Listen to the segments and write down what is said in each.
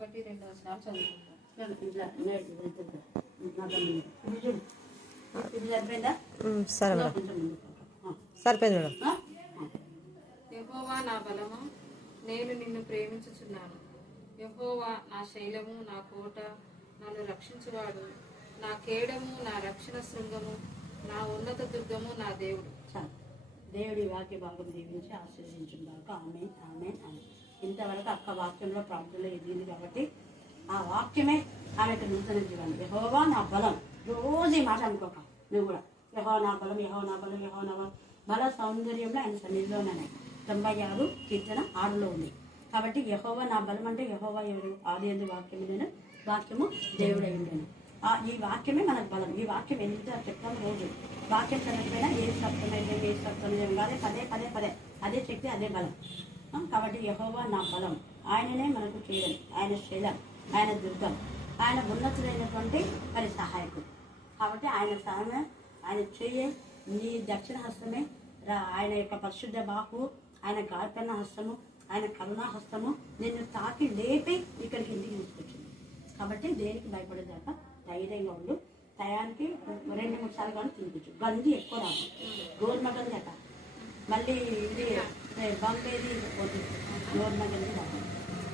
1-2 వచనాలు చదువుకుంటాం. సరిపోయింది. యెహోవా నా బలము, నేను నిన్ను ప్రేమించుచున్నాను. యెహోవా నా శైలము, నా కోట, నన్ను రక్షించువాడు, నా కేడము, నా రక్షణ శృంగము, నా ఉన్నత దుర్గము, నా దేవుడు. దేవుడి వాక్య భాగం దీవించి ఆశీర్వదించుగాక. ఆమె ఆమె ఆమె. ఇంతవరకు అక్క వాక్యంలో ప్రార్థనలో ఎదిగింది కాబట్టి ఆ వాక్యమే ఆమెకు నూతన జీవనం. యెహోవా నా బలం. రోజు ఈ మాట అనుకోక నువ్వు కూడా. యెహోవా నా బలం, యెహోవా నా బలం, యెహోవా నా బలం. బల సౌందర్యంలో ఆయన సన్నిధిలోనే 96 కీర్తన 6లో ఉంది. కాబట్టి యెహోవా నా బలం అంటే యెహోవా ఎవరు? ఆదియందు వాక్యము నేను, వాక్యము దేవుడై ఉండేను. ఈ వాక్యమే మనకు బలం. ఈ వాక్యం ఎంత చెప్తాము రోజు. వాక్యం చదవకపోయినా ఏ సప్తమైతే ఏ సప్తమైతే కాదే పదే పదే పదే అదే శక్తి, అదే బలం. కాబట్టి యెహోవా నా బలం, ఆయననే మనకు చేయడం, ఆయన శైలం, ఆయన దుర్గం, ఆయన ఉన్నతులైనటువంటి మరి సహాయకుడు. కాబట్టి ఆయన సహాయమే, ఆయన చెయ్యే, నీ దక్షిణ హస్తమే, ఆయన యొక్క పరిశుద్ధ బాహు, ఆయన గార్పన్న హస్తము, ఆయన కరుణా హస్తము నిన్ను తాకి లేపి ఇక్కడికి ఇంటికి తీసుకొచ్చింది. కాబట్టి దేనికి భయపడేదాకా ధైర్యంగా ఉండు. టయానికి 2-3 సార్లు కానీ తినిపించు. గంజి ఎక్కువ రాదు, గోధుమ గంజి అట. మళ్ళీ ఇది బంపేది వద్దు, గోధుమ గంజి రాదు.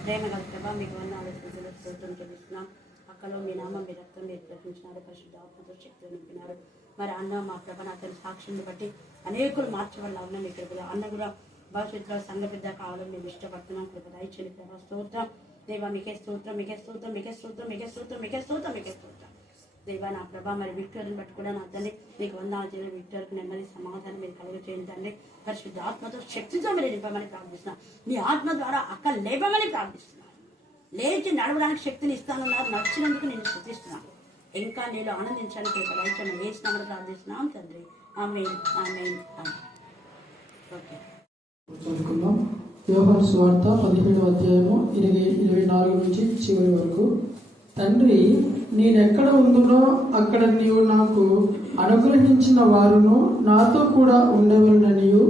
ప్రేమ కలుగుతావా? మీకు వందనాలు స్తోత్రం చెల్లిస్తున్నాం. అక్కలో మీ నామం, మీ రక్తం మీరు ప్రకటించినారు, పరిశుద్ధ ఆత్మతో శక్తిని నింపినారు. మరి అన్న మా ప్రభ అతని సాక్షిని బట్టి అనేకులు మార్చబడాలి. అవునా మీ కృప అన్న కూడా భవిష్యత్తులో సంఘ పెద్ద కావాలని మేము ఇష్టపడుతున్నాం. కృప దయచేయండి ప్రభా. స్తోత్రం దేవా, మీకే స్తోత్రం, మీకే స్తోత్రం, మీకే స్తోత్రం, మీకే స్తోత్రం, మీకే స్తోత్రం, మీకే స్తోత్రం దేవా. నా ప్రభా మరి విక్టోర్ని బట్టి కూడా నా తల్లి మీకు వందనాలు చేయాలి. విక్టోర్కి నెమ్మది సమాధానం మీరు కలుగ చేయండి తండ్రి. పరిశుద్ధ ఆత్మతో శక్తితో మీరు నింపమని ప్రార్థిస్తున్నాం. మీ ఆత్మ ద్వారా అక్క లేపమని ప్రార్థిస్తున్నాను. లేచి నడవడానికి శక్తిని ఇస్తానన్నారు. నచ్చినందుకు నేను స్తుతిస్తున్నాను. ఇంకా నేను ఆనందించడానికి రైతులను వేసినామని ప్రార్థిస్తున్నాం తండ్రి. ఆమేన్ ఆమేన్ ఆమేన్. ఓకే, చదువుకుందాం. యోహాను సువార్త 17వ అధ్యాయము 24 నుంచి చివరి వరకు. తండ్రి, నేనెక్కడ ఉందునో అక్కడ నీవు నాకు అనుగ్రహించిన వారును నాతో కూడా ఉండవలననియు,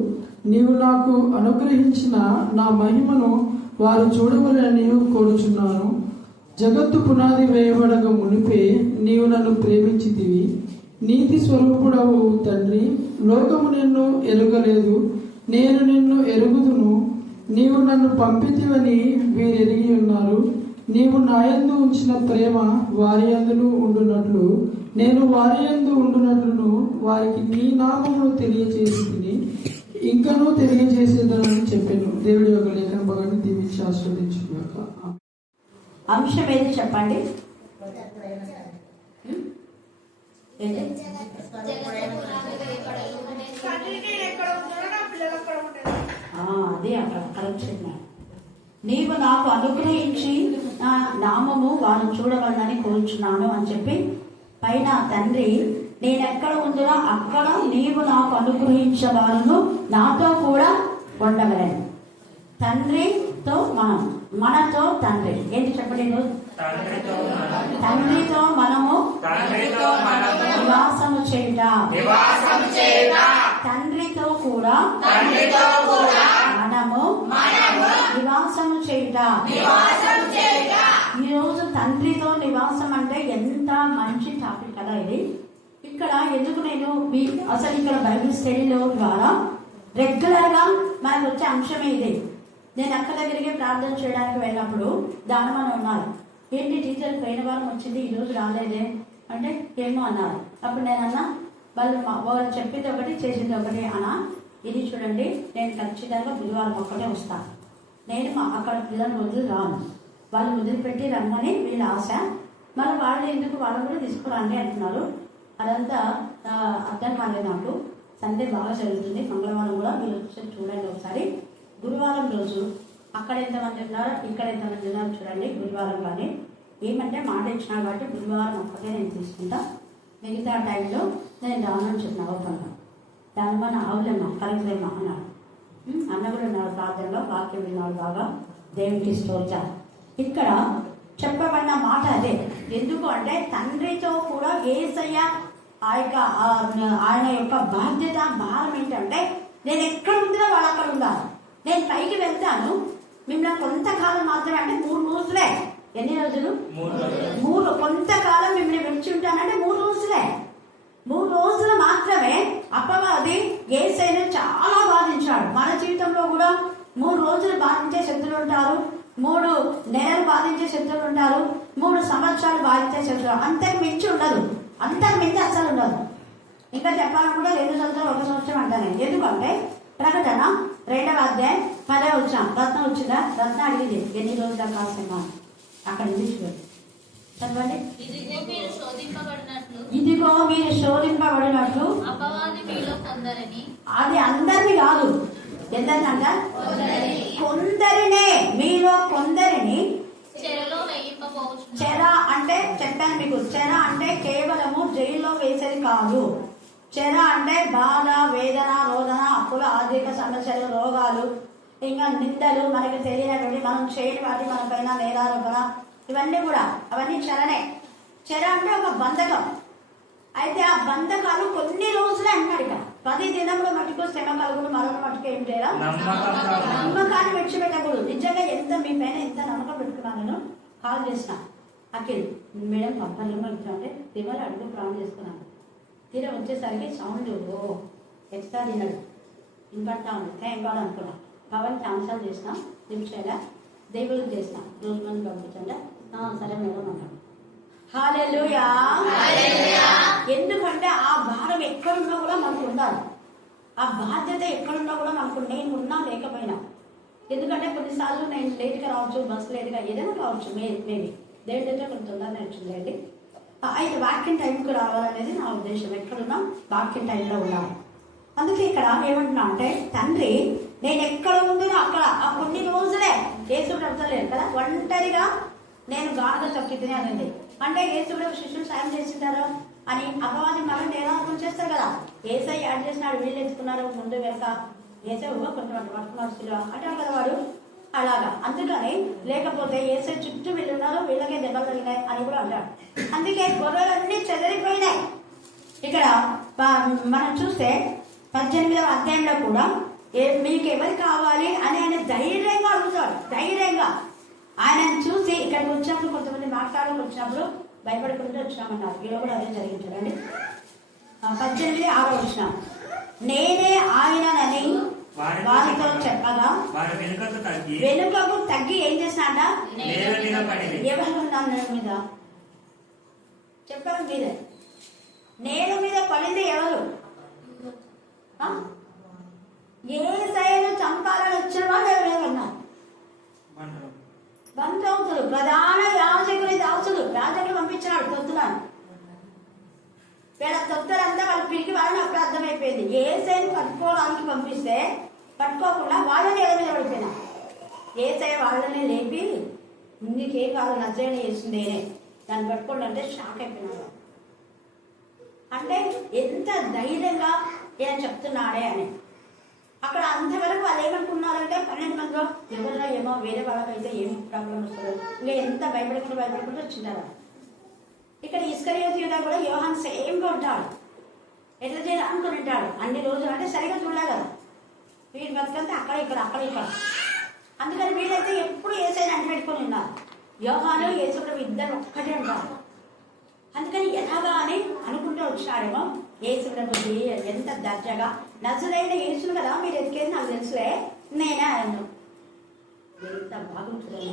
నీవు నాకు అనుగ్రహించిన నా మహిమను వారు చూడవలననియు కోరుచున్నాను. జగత్తు పునాది వేయబడక మునిపే నీవు నన్ను ప్రేమించితివి. నీతి స్వరూపుడవు తండ్రి. లోకము నిన్ను ఎరుగలేదు, నేను నిన్ను ఎరుగుదును. నీవు నన్ను పంపితివని వీరెరిగి ఉన్నారు. నీవు నాయందు ఉంచిన ప్రేమ వారి యందును ఉండునట్లు నేను వారి యందు ఉండునట్లును వారికి నీ నామమును తెలియజేసి తిని ఇంకనూ తెలియజేసేదని చెప్పాను. దేవుడి యొక్క లేఖన భాగాన్ని దీవించి ఆస్వాదించుగాక. అంశం ఏది చెప్పండి? అదే అక్కడ కరెక్ట్. నీవు నాకు అనుగ్రహించి నా నామము వారు చూడవలనని కోరుచున్నాను అని చెప్పి పైన తండ్రి నేనెక్కడ ఉందో అక్కడ నీవు నాకు అనుగ్రహించే వారును నాతో కూడా ఉండవలను. తండ్రితో మనం, మనతో తండ్రి. ఏంటి చెప్పండి? తండ్రితో మనము నివాసము చేయుట, తండ్రితో కూడా మనము నివాసము చేయుట. ఈరోజు తండ్రితో నివాసం అంటే ఎంత మంచి టాపిక్ కదా ఇది. ఇక్కడ ఎందుకు నేను అసలు ఇక్కడ బైబిల్ స్టడీలో ద్వారా రెగ్యులర్ గా మనకు వచ్చే అంశమే ఇది. నేను అక్క దగ్గరికి ప్రార్థన చేయడానికి వెళ్ళినప్పుడు దానమని ఉన్నారు. ఏంటి టీచర్ పోయిన వారం వచ్చింది ఈరోజు రాలేదే అంటే ఏమో అన్నారు. అప్పుడు నేను అన్నా, వాళ్ళు చెప్పింది ఒకటి చేసింది ఒకటి అన్నా. ఇది చూడండి, నేను ఖచ్చితంగా బుధవారం ఒక్కటే వస్తాను. నేను అక్కడ పిల్లలు వదిలి రాను. వాళ్ళు వదిలిపెట్టి రమ్మని వీళ్ళ ఆశ. మరి వాళ్ళు ఎందుకు వాళ్ళు కూడా తీసుకురండి అంటున్నారు. అదంతా అర్థం కాలేదు నాకు. సండే బాగా జరుగుతుంది. మంగళవారం కూడా మీరు ఒకసారి చూడండి. ఒకసారి గురువారం రోజు అక్కడ ఎంతమంది ఉన్నారు, ఇక్కడ ఎంతమంది ఉన్నారు చూడండి. గురువారం కానీ ఏమంటే మాట ఇచ్చినా కాబట్టి గురువారం ఒక్కటే నేను తీసుకుంటా. మిగతా టైంలో నేను రానని చెప్పిన ఓపెన్గా. దానివల్ల ఆవులేమ్మా కరెక్ట్లేమ్మా అన్నాడు. అన్న కూడా ఉన్నారు ప్రార్థనలో, వాక్యం విన్నాడు బాగా. దేవునికి స్తోత్రం. ఇక్కడ చెప్పబడిన మాట అదే. ఎందుకు అంటే తండ్రితో కూడా యేసయ్య ఆయన యొక్క బాధ్యత భారం ఏంటంటే నేను ఎక్కడ ఉందో వాళ్ళు అక్కడ ఉండాలి. నేను పైకి వెళ్తాను, మిమ్మల్ని కొంతకాలం మాత్రమే, అంటే 3 రోజులే ఎన్ని రోజులు? 3. కొంతకాలం మిమ్మల్ని విడిచి ఉంటానంటే 3 రోజులే. 3 రోజులు మాత్రమే అపవాది యేసయ్యను చాలా బాధించాడు. మన జీవితంలో కూడా 3 రోజులు బాధించే శత్రువులు ఉంటారు, 3 నెలలు బాధించే శత్రువులు ఉంటారు, 3 సంవత్సరాలు బాధించే శత్రువులు. అంతకు మించి ఉండదు, అంతకు మించి అస్సలు ఉండదు. ఇంకా చెప్పాలని కూడా 2 సంవత్సరాలు 1 సంవత్సరం అంటాను. ఎందుకంటే ప్రకటన 2వ అధ్యాయం 10వ వచనం రత్నం వచ్చిందా? రత్నం అడిగింది ఎన్ని రోజుల కాసమ్మా అక్కడ నుంచి చదవండి. ఇదిగో మీరు శోధింపబడినట్లు అపవాది మీలో కొందరిని, అది అందరిని కాదు, ఎందరినంట? కొందరినే, మీలో కొందరిని చెరలో వేయింపబోచున్నారు. చెర అంటే చెప్పాను మీకు, చెర అంటే కేవలము జైల్లో వేసేది కాదు. చెర అంటే బాధ, వేదన, రోదన, అప్పులు, ఆర్థిక సమస్యలు, రోగాలు, ఇంకా నిందలు, మనకి తెలియనటువంటి మనం చేయని వాటి మన పైన నేరారోపణ, ఇవన్నీ కూడా అవన్నీ చెరనే. చెర అంటే ఒక బంధకం. అయితే ఆ బంధకాలు కొన్ని రోజులే అన్నాడు. ఇక 10 దినముల మటుకు శ్రమ కలుగుడు, మరణ మటుకు ఏం చేయాలి? నమ్మకాన్ని విడిచిపెట్టకూడదు. నిజంగా ఎంత మీ పైన ఎంత నమ్మకం పెట్టుకున్నాను. కాల్ చేసిన అఖిల్ మేడం కంపెనీలో అంటే దివాళి అడుగు ప్రాణం చేసుకున్నాను. తీరా వచ్చేసరికి సౌండ్ ఎక్స్ట్రా తిన్నాడు, ఇంపడతా ఉంది. థ్యాంక్ గాడ్ అనుకున్నా. పవన్ ఛాన్సాలు చేసిన, నిమిషాల దేవుడికి చేసిన, రోజు మంది పంపించండి. సరే మేడం అన్నాడు. హల్లెలూయా. ఎందుకంటే ఆ భారం ఎక్కడున్నా కూడా మనకు ఉండాలి, ఆ బాధ్యత ఎక్కడున్నా కూడా మనకు, నేను ఉన్నా లేకపోయినా. ఎందుకంటే కొన్నిసార్లు నేను లేట్గా రావచ్చు, బస్సు లేట్గా ఏదైనా కావచ్చు, మేబీ దేవుడి దగ్గర కొంచెం తొందరగా వచ్చిందండి. అయితే వాకింగ్ టైంకి రావాలనేది నా ఉద్దేశం. ఎక్కడున్నా వాకింగ్ టైంలో ఉండాలి. అందుకే ఇక్కడ ఏమంటున్నా అంటే, తండ్రి నేను ఎక్కడ ఉందో అక్కడ ఆ కొన్ని రోజులే యేసు ప్రభులేదు కదా, ఒంటరిగా నేను గానుగ తొక్కి తిని అనింది. అంటే యేసుడు శిష్యులు సాయం చేసింటారు అని అపవాది మళ్ళీ నేరాపం చేస్తారు కదా. ఏసై యాడ్ చేసినాడు, వీళ్ళు ఎంచుకున్నారు ముందు వెనక, ఏసై కొంతమంది పట్టుకున్నారు అంటారు కదా వాడు, అలాగా. అందుకని లేకపోతే ఏసై చుట్టూ వీళ్ళు ఉన్నారు, వీళ్ళకే దెబ్బలు తగినాయి అని కూడా అంటాడు. అందుకే గొర్రెలన్నీ చెదరిపోయినాయి. ఇక్కడ మనం చూస్తే 18వ అధ్యాయంలో కూడా మీకు ఎవరు కావాలి అని ఆయన ధైర్యంగా అడుగుతాడు. ధైర్యంగా ఆయనను చూసి ఇక్కడికి వచ్చినప్పుడు కొంతమంది మాట్లాడడానికి వచ్చినప్పుడు భయపడుకుంటూ వచ్చినామన్నారు. వీళ్ళు కూడా అదే జరిగింది చూడండి. 18:6 వచనం, నేనే ఆయనని వారితో చెప్పగా వెనుకకు తగ్గి ఏం చేసినాడ? ఎవరు ఉన్నాను నేల మీద? చెప్పారు మీరే. నేల మీద పడింది ఎవరు? యేసయ్యను చంపాలని వచ్చిన వాళ్ళు ఎవరెవరున్నారు? బంధువులు, ప్రధాన యాజకుని దాసులు. యాజకులు పంపించినాడు తొత్తులను. వీళ్ళ తొత్తులంతా వాళ్ళు పిలికి వాళ్ళని అప్పుడు అర్థమైపోయింది. యేసయ్యను పట్టుకోవడానికి పంపిస్తే పట్టుకోకుండా వాళ్ళని ఎలా మీద పడిపోయినా. యేసయ్య వాళ్ళని లేపి నీకేం కాదు, నచ్చని చేసింది నేనే, దాన్ని పట్టుకోండి అంటే షాక్ అయిపోయినాడు. అంటే ఎంత ధైర్యంగా ఈయన చెప్తున్నాడే అని. అక్కడ అంతవరకు వాళ్ళు ఏమనుకున్నారంటే 12 మందిలో ఎవరిలో ఏమో వేరే వాళ్ళకైతే ఏం ప్రాబ్లం వస్తుందో, ఇంకా ఎంత భయపడుకుంటూ వచ్చింటారు. ఇక్కడ ఇస్కరియోతు యూదా కూడా యోహాను సేమ్గా ఉంటాడు. ఎట్లా చేయాలి అనుకుని ఉంటాడు అన్ని రోజులు. అంటే సరిగా చూడలే కదా, వీడి బతుకంతా అక్కడ ఇక్కడ. అందుకని వీళ్ళైతే ఎప్పుడు యేసయ్యని అంటిపెట్టుకొని ఉన్నారు. యోహాను యేసు కూడా ఇద్దరు ఒక్కటే ఉంటారు. అందుకని ఎలాగా అని అనుకుంటూ వచ్చినాడేమో. యేసు బుద్ధి ఎంత దర్జాగా, నజరేయుడైన యేసును కదా మీరు ఎదికేది నాకు తెలుసులే, నేనే ఆయన. ఎంత బాగుంటుంది.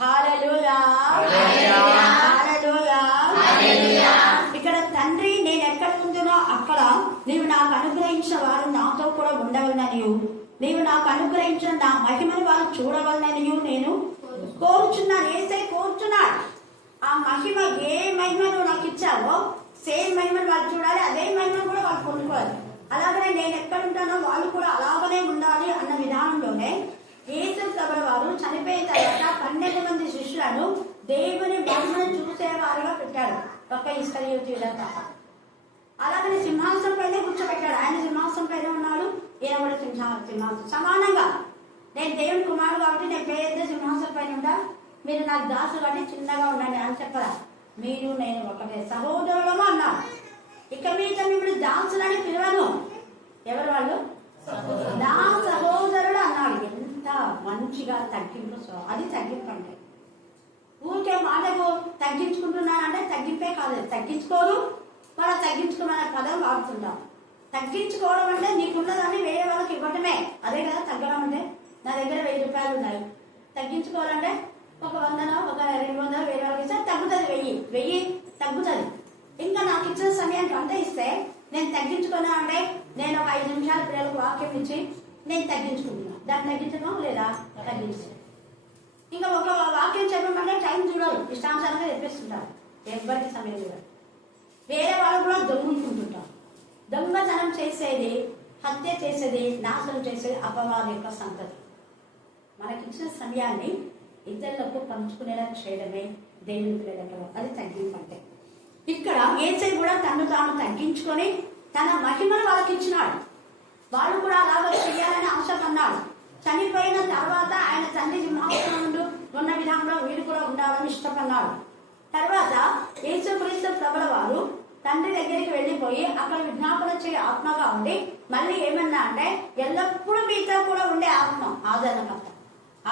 హల్లెలూయా. ఇక్కడ తండ్రి నేను ఎక్కడ ఉంటునో అక్కడ నీవు నాకు అనుగ్రహించిన వారు నాతో కూడా ఉండవలనని, నీవు నాకు అనుగ్రహించిన నా మహిమని వారు చూడవలనని నేను కోరుచున్నాను. యేసయ్య కోరుచున్నాడు. ఆ మహిమ, ఏ మహిమ నువ్వు నాకు ఇచ్చావో సేమ్ మహిమను వాళ్ళు చూడాలి, అదే మహిమను కూడా వాళ్ళు పొందుకోవాలి. అలాగనే నేను ఎక్కడ ఉంటానో వాళ్ళు కూడా అలాగనే ఉండాలి అన్న విధానంలోనే యేసు ప్రభువు వారు చనిపోయిన తర్వాత 12 మంది శిష్యులను దేవుని మహిమను చూసేవారుగా పెట్టాడు. ఒక ఇస్కరియోతు యూదా తప్ప. అలాగనే సింహాసనం పైన కూర్చోబెట్టాడు. ఆయన సింహాసనం పైన ఉన్నాడు, ఈయన కూడా సింహాసనం సమానంగా. నేను దేవుని కుమారుడు కాబట్టి నేను పెద్ద సింహాసనం పైన ఉంటా, మీరు నాకు దాసులు కాబట్టి చిన్నగా ఉండండి అని చెప్పరా. మీరు నేను ఒకటే సహోదరులము అన్నాడు. ఇక మీతో ఇప్పుడు దాసులని పిలవను. ఎవరు వాళ్ళు? నా సహోదరుడు అన్నాడు. ఎంత మంచిగా తగ్గింపు. అది తగ్గింపు అంటే తగ్గించుకుంటున్నాను అంటే తగ్గింపే కాదు, తగ్గించుకోరు. వాళ్ళు తగ్గించుకోమనే పదం వాడుతుంటారు. తగ్గించుకోవడం అంటే నీకున్నదాన్ని వేరే వాళ్ళకి ఇవ్వటమే, అదే కదా తగ్గడం అంటే. నా దగ్గర 1000 రూపాయలు ఉన్నాయి, తగ్గించుకోవాలంటే ఒక 100 ఒక 200 వేరే వాళ్ళకి ఇస్తే తగ్గుతుంది, 1000 తగ్గుతుంది. ఇంకా నాకు ఇచ్చిన సమయానికి అంత ఇస్తే నేను తగ్గించుకున్నా అంటే నేను ఒక 5 నిమిషాలు పిల్లలకు వాక్యం ఇచ్చి నేను తగ్గించుకుంటున్నా. దాన్ని తగ్గించడం లేదా తగ్గించడం. ఇంకా ఒక వాక్యం చెప్పమంటే టైం చూడాలి, ఇష్టానుసారంగా చెప్పేస్తుంటారు, ఎవరికి సమయం చూడాలి. వేరే వాళ్ళు కూడా దొంగుకుంటుంటారు. దొంగతనం చేసేది, హత్య చేసేది, నాశనం చేసేది అపవాది యొక్క సంగతి. మనకిచ్చిన సమయాన్ని ఇతరులకు పంచుకునేలా చేయడమే దేవుని పిల్లలకు అది తగ్గింపు అంటే. ఇక్కడ యేసయ్య కూడా తను తాను తగ్గించుకొని తన మహిమను వాళ్ళకి ఇచ్చినాడు. వాళ్ళు కూడా అలాగే చేయాలని ఆశపడ్డాడు. చనిపోయిన తర్వాత ఆయన తండ్రి సింహాసనంలో ఉన్న విధానంలో వీరు కూడా ఉండాలని ఇష్టపడ్డాడు. తర్వాత యేసుక్రీస్తు ప్రభుల వారు తండ్రి దగ్గరికి వెళ్ళిపోయి అక్కడ విజ్ఞాపన చేయ ఆత్మగా ఉండి మళ్ళీ ఏమన్నా అంటే ఎల్లప్పుడూ మీతో కూడా ఉండే ఆత్మ ఆదరణకర్త.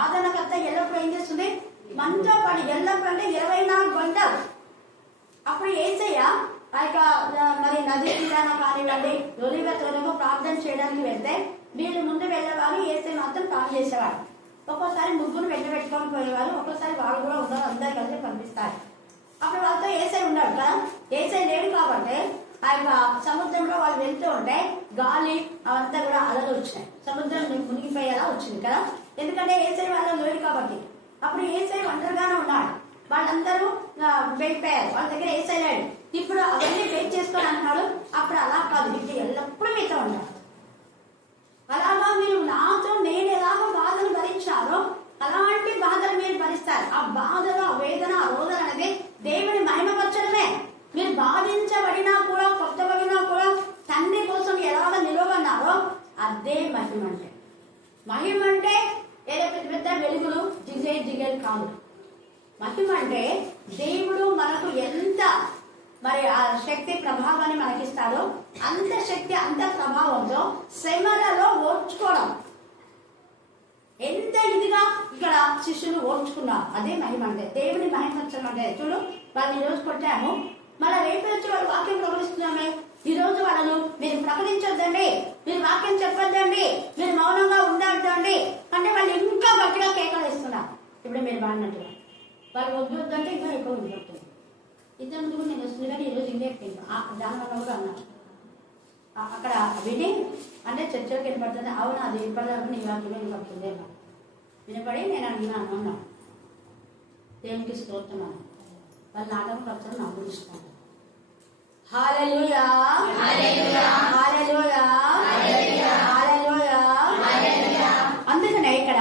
ఆదరణకర్త ఎల్లప్పుడూ ఏం చేస్తుంది? మనతో పాటు ఎల్లప్పుడు అంటే 24 గంటలు. అప్పుడు యేసయ్య ఆ యొక్క మరి నది తీరాన కానివ్వండి, ఒలివ తోటకు ప్రార్థన చేయడానికి వెళ్తే వీళ్ళు ముందు వెళ్ళేవారు, యేసయ్య మాత్రం ప్రార్థన చేసేవాడు. ఒక్కోసారి ముగ్గురు వెంట పెట్టుకొని పోయేవారు, ఒక్కోసారి వాళ్ళు కూడా ఉన్నారు, అందరు కలిసి పంపిస్తారు. అప్పుడు వాళ్ళతో యేసయ్య ఉన్నాడు కదా, యేసయ్య లేడు కాబట్టి ఆ యొక్క సముద్రంలో వాళ్ళు వెళ్తూ ఉంటే గాలి అవంతా కూడా అలలు వచ్చినాయి, సముద్రం మునిగిపోయేలా వచ్చింది కదా, ఎందుకంటే యేసయ్య వాళ్ళ లేడు కాబట్టి. అప్పుడు యేసయ్య ఒంటరిగానే ఉన్నాడు, వాళ్ళందరూ వెళ్ళిపోయారు, వాళ్ళ దగ్గర యేసయ్య లేడు. ఇప్పుడు అవన్నీ వెయిట్ చేసుకొని అంటున్నాడు. అప్పుడు అలా కాదు, ఇది ఎల్లప్పుడూ మీతో ఉంటాడు. అలాగా మీరు నాతో నేను ఎలాగో బాధలు భరించారో అలాంటి బాధలు మీరు భరిస్తారు. ఆ బాధలు, ఆ వేదన, ఆ రోదన అనేది దేవుని మహిమపరచడమే. మీరు బాధించబడినా కూడా, కొట్టబడినా కూడా తండ్రి కోసం ఎలాగ నిలవన్నారో అదే మహిమ అంటే. మహిమ అంటే ఏదో పెద్ద పెద్ద వెలుగులు దిగేది కాదు. మహిమ అంటే దేవుడు మనకు ఎంత మరి ఆ శక్తి ప్రభావాన్ని మనకిస్తాడో అంత శక్తి, అంత ప్రభావంతో శ్రమలలో ఓర్చుకోవడం. ఎంత ఇదిగా ఇక్కడ శిష్యులు ఓర్చుకున్నారు, అదే మహిమ అంటే. దేవుని మహిమపరచడం అంటే చూడు, వాళ్ళని ఈ రోజు కొట్టాము, మళ్ళీ రేపు వచ్చి వాళ్ళు వాక్యం ప్రకటిస్తున్నామే, ఈ రోజు వాళ్ళను మీరు ప్రకటించొద్దండి, మీరు వాక్యం చెప్పొద్దండి, మీరు మౌనంగా ఉండొద్దండి అంటే వాళ్ళు ఇంకా గట్టిగా కేకలు ఇస్తున్నారు. ఇప్పుడు మీరు బాడినట్టుగా వాళ్ళు వద్దంటే ఇంకా ఎక్కువ ఉంటుంది. ఇద్దరు ముందు నేను వస్తుంది కానీ ఈరోజు ఇంకా ఎక్కువ దానివల్ల కూడా అన్నారు. అక్కడ విని అంటే చర్చలోకి వినపడుతుంది. అవును, అది ఇప్పటిదాకా నీ వాక్యం వినపడుతుంది అన్నా. వినపడి నేను అడిగినాను అన్నా, దేవునికి స్తోత్రం. వాళ్ళు నాటకం పచ్చని నాకు ఇష్టం. హల్లెలూయా, హల్లెలూయా, హల్లెలూయా, హల్లెలూయా. అందుకనే ఇక్కడ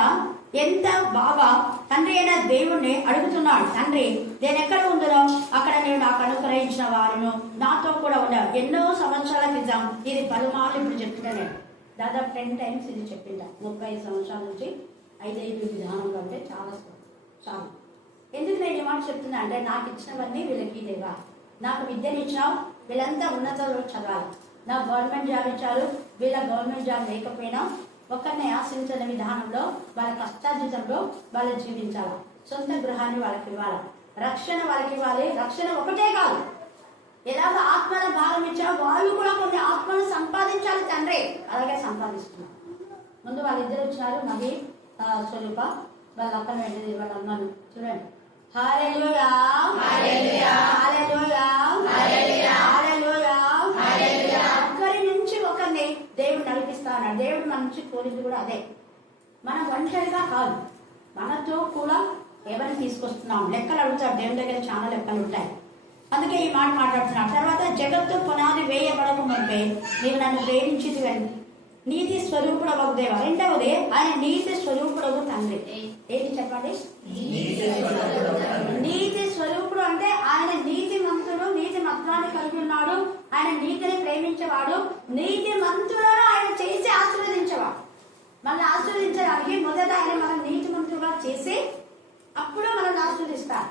ఎంత బాగా తండ్రి అయిన దేవుణ్ణి అడుగుతున్నాడు. తండ్రి, నేను ఎక్కడ ఉందో అక్కడ నేను నాకు అనుగ్రహించిన వారును నాతో కూడా ఉన్నారు. ఎన్నో సంవత్సరాల క్రితం ఇది పలుమార్లు ఇప్పుడు చెప్తున్నా, నేను దాదాపు 10 times ఇది చెప్పిందా. 35 సంవత్సరాల నుంచి 5 విధానంగా ఉంటే చాలా చాలు. ఎందుకు నేను ఈ మాట చెప్తున్నా అంటే, నాకు ఇచ్చినవన్నీ వీళ్ళకి లేవా? నాకు విద్యను ఇచ్చినావు, వీళ్ళంతా ఉన్నతంలో చదవాలి. నాకు గవర్నమెంట్ జాబ్ ఇచ్చారు, వీళ్ళ గవర్నమెంట్ జాబ్ లేకపోయినా ఒకరిని ఆశించిన విధానంలో వాళ్ళ కష్టార్జితంలో వాళ్ళు జీవించాలి. సొంత గృహాన్ని వాళ్ళకి ఇవ్వాలి, రక్షణ వాళ్ళకి ఇవ్వాలి. రక్షణ ఒకటే కాదు, ఎలాగ ఆత్మల భాగం ఇచ్చా వాళ్ళు కూడా కొన్ని ఆత్మలు సంపాదించాలి తండ్రి. అలాగే సంపాదిస్తున్నారు. ముందు వాళ్ళిద్దరు వచ్చినారు, మహి స్వరూప, వాళ్ళ అక్కన వెళ్ళేది వాళ్ళ అమ్మను చూడండి. హల్లెలూయా, హల్లెలూయా, హల్లెలూయా, హల్లెలూయా, హల్లెలూయా. ఒకరి నుంచి ఒకరిని దేవుడు నడిపిస్తా ఉన్నాడు. దేవుడు మన నుంచి కోరింది కూడా అదే. మనం ఒంటరిగా కాదు, మనతో కూడా ఎవరిని తీసుకొస్తున్నాం. లెక్కలు అడుగుతాడు దేవుని దగ్గర, చాలా లెక్కలు ఉంటాయి. అందుకే ఈ మాట మాట్లాడుతున్నాడు. తర్వాత జగత్తు పునాది వేయబడక ముందే నీవు నన్ను ప్రేమించితివని నీతి స్వరూపుడవు దేవ. రెండవది ఆయన నీతి స్వరూపుడవు తండ్రి. ఏంటి చెప్పండి? నీతి స్వరూపుడు అంటే ఆయన నీతి మంతుడు, నీతి మత్వాన్ని కలిగి ఉన్నాడు. ఆయన నీతిని ప్రేమించేవాడు, నీతి మంతులను ఆయన చేసి ఆశీర్వదించేవాడు. మళ్ళీ ఆశీర్వదించడానికి మొదట ఆయన మనం నీతి మంతుడుగా చేసి అప్పుడు మనం ఆశీర్వదిస్తారు.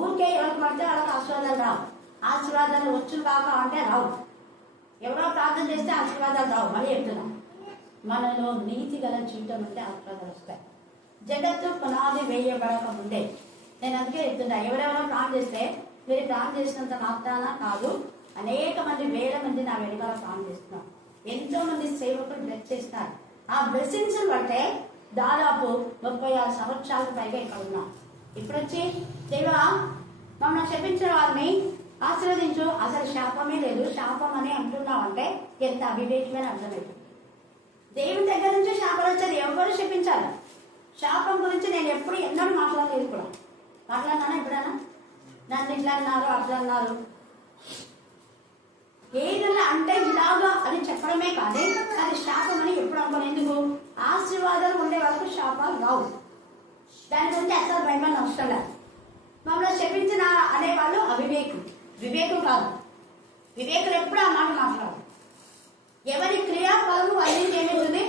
ఊరికే ఎవరికి పడితే వాళ్ళకి ఆశీర్వాదాలు రావు. ఆశీర్వాదాలు వచ్చు కాక అంటే రావు. ఎవరో ప్రార్థన చేస్తే ఆశీర్వాదాలు రావు. మళ్ళీ చెప్తున్నాం, మనలో నీతి గల జీవితం ఉంటే ఆశీర్వాదాలు వస్తాయి. జగత్తు పునాది వేయబడక ముందే నేను అందుకే చెప్తున్నా, ఎవరెవరో ప్రాణం చేస్తే మీరు ప్రాణం చేసినంత మాత్రాన కాదు, అనేక మంది, వేల మంది నా వెనుకాల ప్రాణం చేస్తున్నారు. ఎంతో మంది సేవకులు బ్లెస్ చేస్తారు. ఆ బ్లెస్సింగ్స్ బట్టే దాదాపు 36 సంవత్సరాలకు పైగా ఇక్కడ ఉన్నాం. ఇప్పుడు వచ్చి దేవా మమ్మల్ని శపించిన వారిని ఆశీర్వదించు, అసలు శాపమే లేదు, శాపం అని అంటున్నావు అంటే ఎంత అవివేకమైన అర్థమైంది. దేవుని దగ్గర నుంచి శాపం వచ్చేది, ఎవరు శపించాలి? శాపం గురించి నేను ఎప్పుడు ఎన్నడూ మాట్లాడలేదు కూడా. మాట్లాడినానా ఎప్పుడైనా? నన్ను ఇట్లా అన్నారు, అట్లా అన్నారు, ఏదన్నా అంటే ఇలాగా అని చెప్పడమే కానీ అది శాపం అని ఎప్పుడు అనుకోను. ఎందుకు? ఆశీర్వాదాలు ఉండే వాళ్ళకు శాపాలు రావు. దాని గురించి అసలు భయమని అవసరం లేదు. మమ్మల్ని శపించిన అనేవాళ్ళు అవివేకులు. వివేకం కాదు. వివేకులు ఎప్పుడు ఆ మాట మాట్లాడు. ఎవరి క్రియాఫలము అన్నింటి ఏమవుతుంది?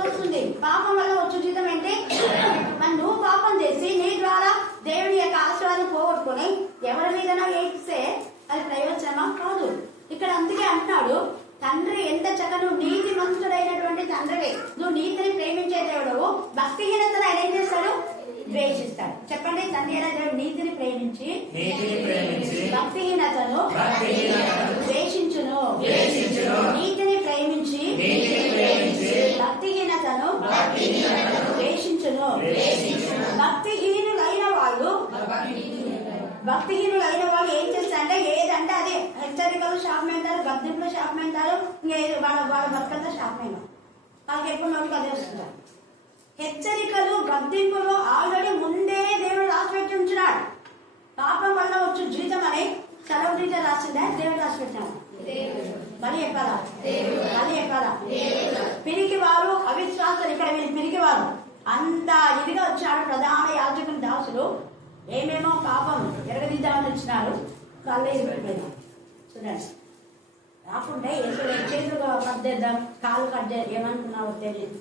వస్తుంది. పాపం వల్ల వచ్చే జీతం ఏంటి? మరి నువ్వు పాపం చేసి నీ ద్వారా దేవుని యొక్క ఆశీర్వాదం పోగొట్టుకుని ఎవరి మీదైనా ఏడిస్తే అది ప్రయోజనమా? కాదు. ఇక్కడ అందుకే అంటున్నాడు, తండ్రి ఎంత చక్కగా నీతిమంతుడైనటువంటి తండ్రివి, నువ్వు నీతిని ప్రేమించే దేవుడు, భక్తిహీనతను ఆయన ఏం చేస్తాడు? ద్వేషిస్తాడు. చెప్పండి, తండ్రి అయిన దేవుడు నీతిని ప్రేమించి భక్తిహీనతను ద్వేషించును. నీతిని ప్రేమించి భక్తిహీనతను ద్వేషించును. భక్తిహీనులైన వాళ్ళు ఏం చేస్తారంటే ఏదంటే అదే హెచ్చరికలు శాపమంటారు, గద్దింపులు శాపమంటారు, ఇంకేది వాళ్ళ బతుకంతా శాపమైన వాళ్ళకి ఎప్పుడు నోటికి అదే వస్తుంటారు. హెచ్చరికలు గద్దింపులు ఆల్రెడీ ముందే దేవుడు రాసిపెట్టి ఉంచున్నాడు. పాపం వల్ల వచ్చు జీతం అని సెలవు జీతం రాసిందే దేవుడు రాసిపెట్టినాడు. మళ్ళీ చెప్పాలా? మళ్ళీ చెప్పాలా? పిరికి వారు అవిశ్వాసాలు, ఇక్కడ పిరికి వారు అంత ఇదిగా వచ్చాడు. ప్రధాన యాజకుని దాసులు ఏమేమో పాపం ఎరగదిద్దామని వచ్చినారు, కళ్ళు ఎరిగిపోయినారు. చూడండి, రాకుంటే చేతులు కట్టేద్దాం, కాళ్ళు కట్టే ఏమనుకున్నావో తెలియదు.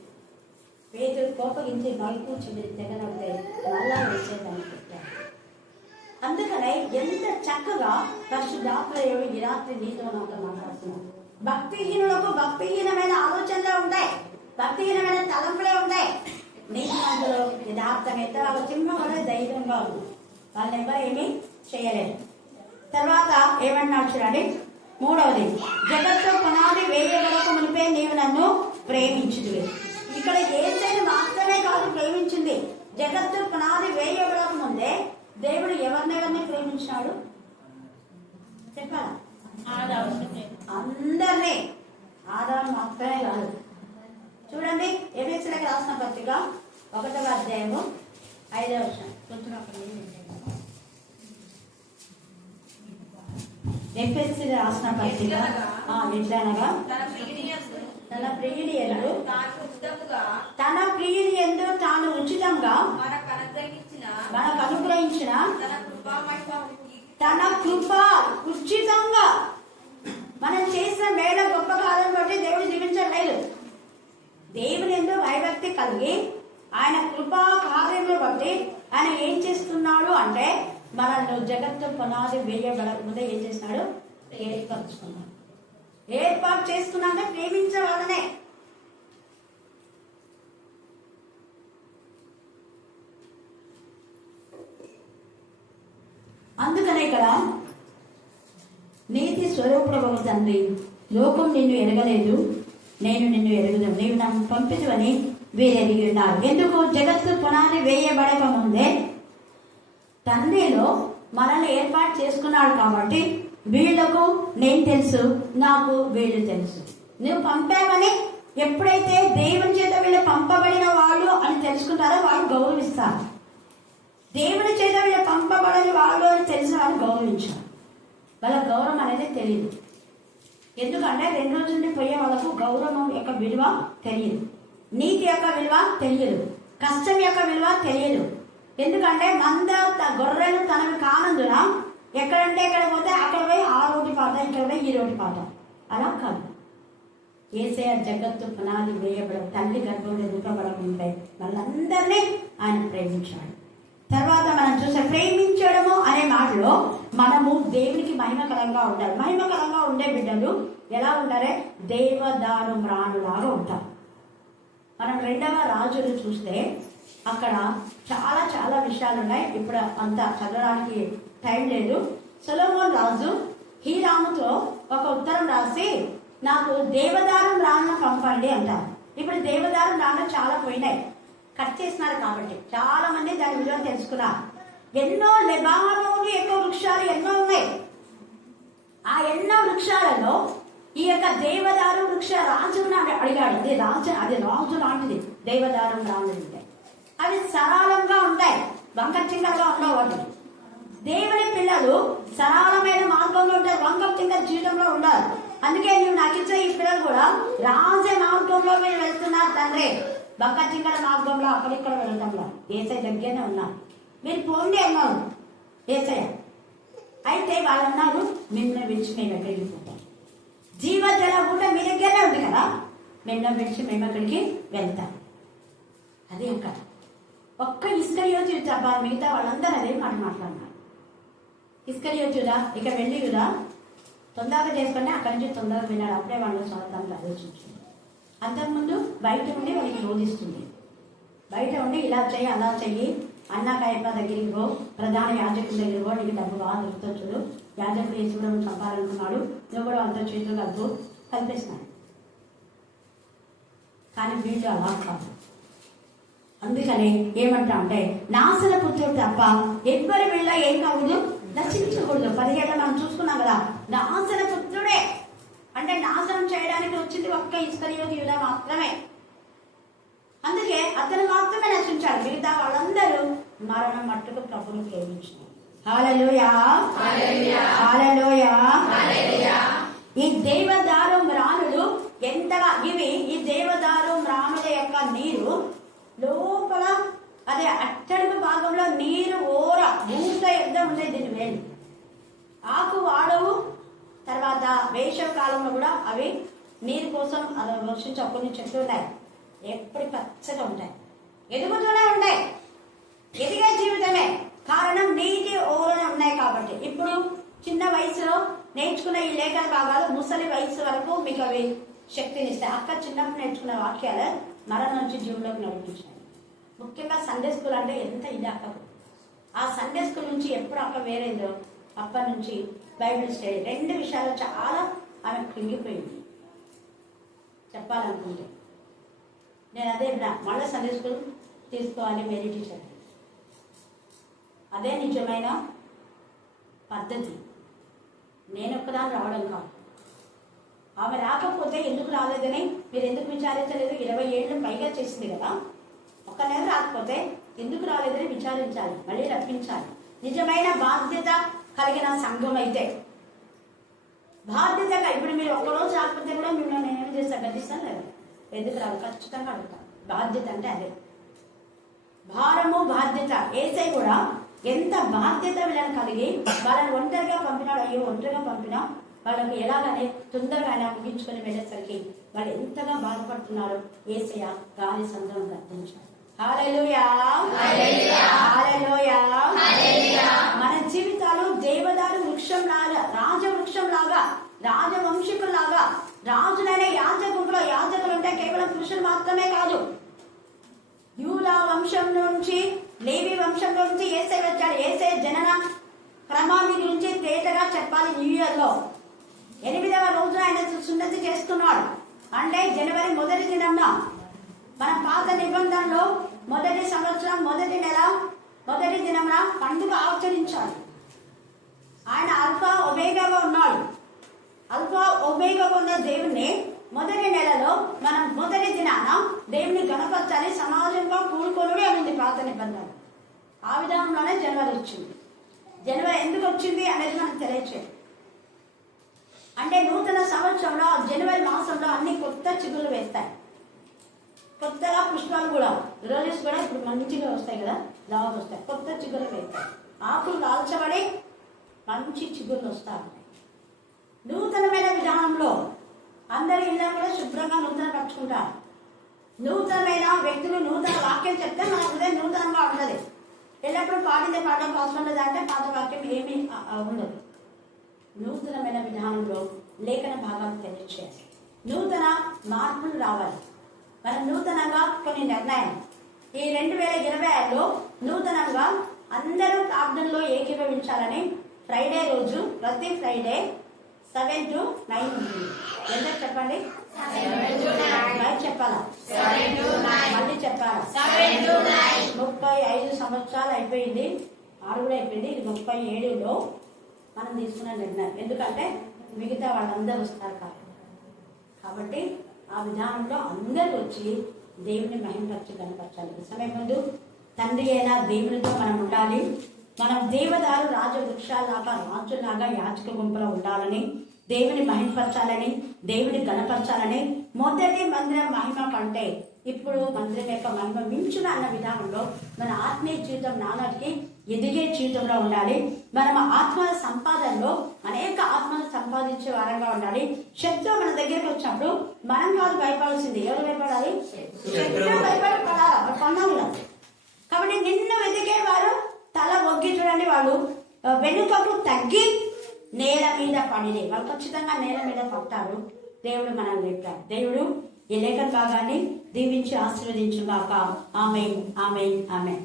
పేదలు కోపగించి మళ్ళీ కూర్చుని తెగనడితే మళ్ళా వేసేదాన్ని పెట్టారు. అందుకనే ఎంత చక్కగా పరిశుద్ధాత్మదేవుడు ఈ రాత్రి నీతో నాతో మాట్లాడుతున్నాడు. భక్తిహీనులకు భక్తిహీనమైన ఆలోచనలే ఉంటాయి, భక్తిహీనమైన తలంపులే ఉంటాయి. నీతిమంతులు యథార్థమైతే వాళ్ళ సింహం వల్ల ధైర్యంగా ఉంది, వాళ్ళని ఎవరు ఏమీ చేయలేరు. తర్వాత ఏమన్నాడు చూడండి, 3వది, జగత్తు పునాది వేయగలకు మునిపే నీవు నన్ను ప్రేమించుదు. ఇక్కడ యేసయ్యను మాత్రమే కాదు ప్రేమించింది, జగత్తు పునాది వేయగలకు ముందే దేవుడు ఎవరినెవరిని ప్రేమించాడు చెప్పాలా? అందరినీ. ఆదాము మాత్రమే కాదు. చూడండి, ఎఫెసీయులకు రాసిన పత్రిక 1వ అధ్యాయము 5వ వచనం. ఎఫెసీయులకు రాసిన పత్రిక ఎట్లనగా తన ప్రియుని యందు తాను ఉచితంగా మనకు అనుగ్రహించిన తన కృప ఉచితంగా మనం చేసిన మేళ గొప్ప కాలం బట్టి దేవుడు జీవించలేదు. దేవుని యందు భయభక్తి కలిగి ఆయన కృపా కార్యములు బట్టి ఆయన ఏం చేస్తున్నాడు అంటే మనల్ని జగత్తు పునాది వేయబడక ముందే ఏం చేస్తున్నాడు? ఏర్పరచుకున్నాడు. ఏర్పాటు చేసుకున్నాక ప్రేమించే వాళ్ళనే. అందుకనే ఇక్కడ నీతి స్వరూపుడు ఒక తండ్రి, లోకం నిన్ను ఎరగలేదు, నేను నిన్ను ఎరుగుదాను, నీవు నన్ను పంపితువని వీరు ఎరిగి ఉన్నారు. ఎందుకు? జగత్తు పునాది వేయబడక ముందే తండ్రిలో మనల్ని ఏర్పాటు చేసుకున్నాడు కాబట్టి వీళ్లకు నేను తెలుసు, నాకు వీళ్ళు తెలుసు. నువ్వు పంపావని ఎప్పుడైతే దేవుని చేత వీళ్ళు పంపబడిన వాళ్ళు అని తెలుసుకుంటారో వాళ్ళు గౌరవిస్తారు. దేవుని చేత వీళ్ళు పంపబడని వాళ్ళు అని తెలిసిన వాళ్ళు గౌరవించారు. వాళ్ళ గౌరవం అనేది తెలియదు. ఎందుకంటే 2 రోజుల నుండి పోయే వాళ్ళకు గౌరవం యొక్క విలువ తెలియదు, నీతి యొక్క విలువ తెలియదు, కష్టం యొక్క విలువ తెలియదు. ఎందుకంటే గొర్రెలు తనవి కానందున ఎక్కడంటే ఎక్కడ పోతే అక్కడ పోయి ఆ రోటి పాట, ఇక్కడ పోయి ఈ రోటి పాట. అలా కాదు. యేసయ్య జగత్తు పునాది వేయబడ తల్లి గర్భంలో రూపబడకుంటే వాళ్ళందరినీ ఆయన ప్రేమించాడు. తర్వాత మనం చూసే ప్రేమించడము అనే మాటలో మనము దేవునికి మహిమకరంగా ఉండాలి. మహిమకరంగా ఉండే బిడ్డలు ఎలా ఉంటారే? దేవదారు మ్రాణులాగా ఉంటారు. మనం 2వ రాజులు చూస్తే అక్కడ చాలా చాలా విషయాలు ఉన్నాయి. ఇప్పుడు అంత చదవడానికి టైం లేదు. సొలొమోన్ రాజు హీరాముతో ఒక ఉత్తరం రాసి నాకు దేవదారం రాళ్ళను పంపండి అంటారు. ఇప్పుడు దేవదారం రాళ్ళు చాలా పోయినాయి, కట్ చేసినారు కాబట్టి చాలా మంది దాని విలువ తెలుసుకున్నారు. ఎన్నో లెబానోను యొక్క వృక్షాలు ఎన్నో ఉన్నాయి. ఆ ఎన్నో వృక్షాలలో ఈ యొక్క దేవదారు వృక్ష రాజును అడిగాడు. అది రాజు లాంటిది. దేవదారం రాజు అవి సరళంగా ఉంటాయి, వంక చింకలుగా ఉండవు. వాటి దేవుని పిల్లలు సరళమైన మార్గంలో ఉంటారు, వంక చింక జీవితంలో ఉండాలి. అందుకే నువ్వు నాకు ఇచ్చే ఈ పిల్లలు కూడా రాజ మార్గంలో మీరు వెళ్తున్నారు తండ్రి. వంక చింకల మార్గంలో అక్కడిక్కడ వెళ్ళటంలో ఏసై దగ్గరనే ఉన్నారు. మీరు పోండి అన్నారు ఏసయ్య. అయితే వాళ్ళు అన్నారు మిమ్మల్ని విడిచి మేము ఎక్కడికి పోతాం, జీవజల కూడా మీ దగ్గరనే ఉంది కదా, మిమ్మల్ని విడిచి మేము ఎక్కడికి వెళ్తాం. అది అక్కడ ఒక్క ఇస్కరియోతు తప్ప మిగతా వాళ్ళందరూ అదే మాట మాట్లాడినారు. ఇస్కరియోతుడా ఇక వెళ్ళి కదా తొందరగా చేసుకుంటే అక్కడి నుంచి తొందరగా విన్నాడు. అప్పుడే వాళ్ళు స్వాతంత్రం ఆలోచించింది. అంతకుముందు బయట ఉండి వాళ్ళకి రోధిస్తుంది. బయట ఉండి ఇలా చెయ్యి అలా చెయ్యి, అన్నాకాయప్ప దగ్గరికి పో, ప్రధాన యాజకుల దగ్గరికి పో, నీకు డబ్బు బాగా దొరుకుతుంది చూడు, యాజకుడు యేసుప్రభు చంపాలనుకున్నాడు, నువ్వు కూడా అంత చేతులు కలుపు కల్పిస్తున్నాడు. కానీ వీళ్ళు అలా కాదు. అందుకని ఏమంటా అంటే నాశన పుత్రుడు తప్ప ఎవ్వరి వీళ్ళ ఏం కావద్దు, నశించకూడదు. 17 మనం చూసుకున్నాం కదా, నాశన పుత్రుడే అంటే నాశనం చేయడానికి వచ్చింది ఒక్క ఇస్కరియోతు యూదా మాత్రమే. అందుకే అతను మాత్రమే నశించాడు, మిగతా వాళ్ళందరూ మరణం మట్టుకు ప్రభువును ప్రేమించారు. హల్లెలూయా, హల్లెలూయా. ఈ దేవదారు మ్రానులు ఎంతగా ఈ దేవదారు మ్రానుల యొక్క నీరు లోపల అదే అట్టడుగు భాగంలో నీరు ఓర మూత ఎంత ఉండేది. దీని వేలు ఆకు వాడవు. తర్వాత వేసవ కాలంలో కూడా అవి నీరు కోసం అలా వర్షించి కొన్ని చెట్లు ఉన్నాయి, ఎప్పుడు పచ్చగా ఉంటాయి, ఎదుగుతూనే ఉంటాయి. ఎదిగే జీవితమే కారణం నీటి ఓరలు ఉన్నాయి కాబట్టి. ఇప్పుడు చిన్న వయసులో నేర్చుకున్న ఈ లేఖన భాగాలు ముసలి వయసు వరకు మీకు అవి శక్తినిస్తాయి. అక్క చిన్నప్పుడు నేర్చుకున్న వాక్యాలు మరణం నుంచి జీవులోకి నడిపించాయి. ముఖ్యంగా సండే స్కూల్ అంటే ఎంత ఇది అక్కకు. ఆ సండే స్కూల్ నుంచి ఎప్పుడు అక్క వేరేదో అప్పటి నుంచి బైబిల్ స్టడీ 2 విషయాలు చాలా ఆమె కృంగిపోయింది. చెప్పాలనుకుంటే నేను అదే మళ్ళీ సండే స్కూల్ తీసుకోవాలి మేరీ టీచర్. అదే నిజమైన పద్ధతి. నేను ఒక్కదాన్ని రావడం కాదు. ఆమె రాకపోతే ఎందుకు రాలేదని మీరు ఎందుకు విచారించలేదు? 20 ఏళ్ళు పైగా చేసింది కదా, ఒక్క నెల రాకపోతే ఎందుకు రాలేదని విచారించాలి, మళ్ళీ రప్పించాలి. నిజమైన బాధ్యత కలిగిన సంఘం అయితే బాధ్యతగా ఇప్పుడు మీరు ఒక్కరోజు రాకపోతే కూడా మిమ్మల్ని నేనేం చేస్తాను, గదిస్తాను లేదా, ఎందుకు రాదు ఖచ్చితంగా అడుగుతాను. బాధ్యత అంటే అదే భారము, బాధ్యత. ఏసై కూడా ఎంత బాధ్యత వీళ్ళని కలిగి వాళ్ళని ఒంటరిగా పంపినాడు. అయ్యో ఒంటరిగా పంపినా వాళ్ళకి ఎలాగనే తొందరగా ఆయన ముగించుకొని వెళ్ళేసరికి వాళ్ళు ఎంతగా బాధపడుతున్నారు. ఏసయ్య గాలి సందం గర్తించారు. హల్లెలూయా, హల్లెలూయా. మన జీవితాలు దేవదారు వృక్షం లాగా, రాజవృక్షం లాగా, రాజవంశీకులాగా, రాజులైన యాజకులు. యాజకులు అంటే కేవలం పురుషులు మాత్రమే కాదు. యూదా వంశం నుంచి, లేవి వంశం నుంచి ఏసై వచ్చాడు. ఏసై జనన క్రమాన్ని గురించి తేటగా చెప్పాలి. న్యూ ఇయర్ లో 8వ రోజున ఆయన సున్నతి చేస్తున్నాడు. అంటే జనవరి 1వ దినంన మన పాత నిబంధనలో మొదటి సంవత్సరం 1వ నెల 1వ దినంన పండుగ ఆచరించాడు. ఆయన అల్ఫా ఒమేగాగా ఉన్నాడు. అల్ఫా ఒమేగాగా ఉన్న దేవుణ్ణి 1వ నెలలో మనం 1వ దినాన దేవుని గణపరచాలి, సమాజంగా కూడుకొనుడే ఉంది పాత నిబంధన. ఆ విధానంలోనే జనవరి వచ్చింది. జనవరి ఎందుకు వచ్చింది అనేది మనకు తెలియచేది. అంటే నూతన సంవత్సరంలో జనవరి మాసంలో అన్ని కొత్త చిగుళ్ళు వేస్తాయి, కొత్తగా పుష్పాలు కూడా, రోజెస్ కూడా ఇప్పుడు మంచిగా వస్తాయి కదా, లాగా వస్తాయి, కొత్త చిగుళ్ళు వేస్తాయి. ఆకులు కాల్చబడి మంచి చిగుళ్ళు వస్తా ఉంటాయి. నూతనమైన విధానంలో అందరి ఇళ్ళ కూడా శుభ్రంగా నూతన పరుచుకుంటారు. నూతనమైన వ్యక్తులు నూతన వాక్యం చెప్తే మన హృదయం నూతనంగా ఉంటుంది. ఎల్లప్పుడూ పాడితే పాడడం అవసరం లేదంటే పాత వాక్యం ఏమీ ఉండదు. నూతనమైన విధానంలో లేఖన భాగాలు తెలియచేయాలి. నూతన మార్పులు రావాలి. మనం నూతనంగా కొన్ని నిర్ణయాలు ఈ 2026లో నూతనంగా అందరూ ప్రార్థనలో ఏకీభవించాలని ఫ్రైడే రోజు ప్రతి ఫ్రైడే 7 to 9 ఉంటుంది. ఎంత చెప్పండి? చెప్పాలా? మళ్ళీ చెప్పాలా? 35 సంవత్సరాలు అయిపోయింది, 6 కూడా అయిపోయింది. ఇది 37లో మనం తీసుకున్న నిర్ణయం. ఎందుకంటే మిగతా వాళ్ళందరూ వస్తారు కాబట్టి ఆ విధానంలో అందరూ వచ్చి దేవుని మహిమపరచి కనపరచాలి. సమయం ముందు తండ్రి అయినా దేవునితో మనం ఉండాలి. మనం దేవదారు రాజవృక్షాలాగా రాజులాగా యాచక గుంపులో ఉండాలని, దేవుని మహిమపరచాలని, దేవుని గణపరచాలని, మొదటి మందిరం మహిమ కంటే ఇప్పుడు మందిరం యొక్క మహిమ మించున అన్న విధానంలో మన ఆత్మీయ జీవితం నానాటికి ఎదిగే జీవితంలో ఉండాలి. మనం ఆత్మల సంపాదనలో అనేక ఆత్మలు సంపాదించే వారంగా ఉండాలి. శత్రువు మన దగ్గరికి వచ్చినప్పుడు మనం కాదు భయపడాల్సింది. ఎవరు భయపడాలి? శత్రువు భయపడాలి. కొన్నాళ్ళు కాబట్టి నిన్ను వెతికే వారు తల ఒగ్గి చూడండి, వాళ్ళు వెనుకకు తగ్గి నేల మీద పడిదే. వాళ్ళు ఖచ్చితంగా నేల మీద పడతారు. దేవుడు మనం లేపారు. దేవుడు ఈ లేఖన భాగాన్ని దీవించి ఆశీర్వదించుగాక. ఆమేన్, ఆమేన్, ఆమేన్.